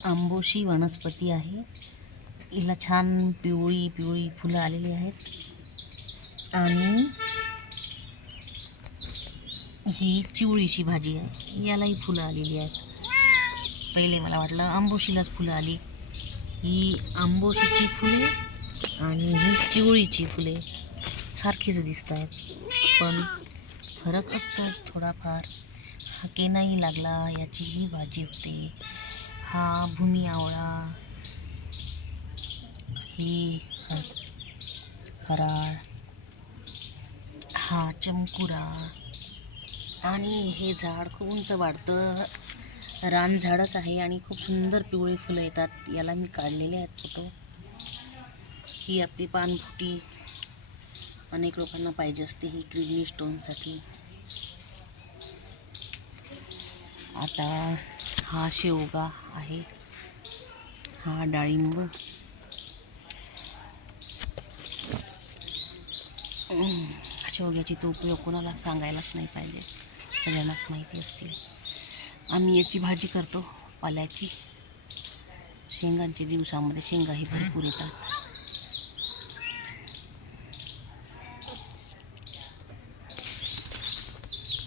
आंबोशी वनस्पती आहे. हिला छान पिवळी पिवळी फुलं आलेली आहेत. आणि ही चिवळीची भाजी आहे. यालाही फुलं आलेली आहेत. पहिले मला वाटलं आंबोशीलाच फुलं आली. ही आंबोशीची फुले आणि ही चिवळीची फुले सारखीच दिसत आहेत पण फरक असतोच थोडाफार. हा केनाही लागला याची ही भाजी होते. हा भूमी आवळा. ही हराळ हा चमकुरा. आणि हे झाड खूप उंच वाढतं. रान झाडच आहे आणि खूप सुंदर पिवळे फुलं येतात. याला मी काढलेले आहेत फोटो ही आपली पानफुटी अनेक लोकांना पाहिजे असते ही किडनी स्टोनसाठी आता हा शेवगा आहे. हा डाळिंब. शेवग्याची तो उपयोग कोणाला सांगायलाच नाही पाहिजे. सगळ्यांनाच माहिती असते आम्ही याची भाजी करतो पाल्याची. शेंगांच्या दिवसामध्ये शेंगाही भरपूर येतात.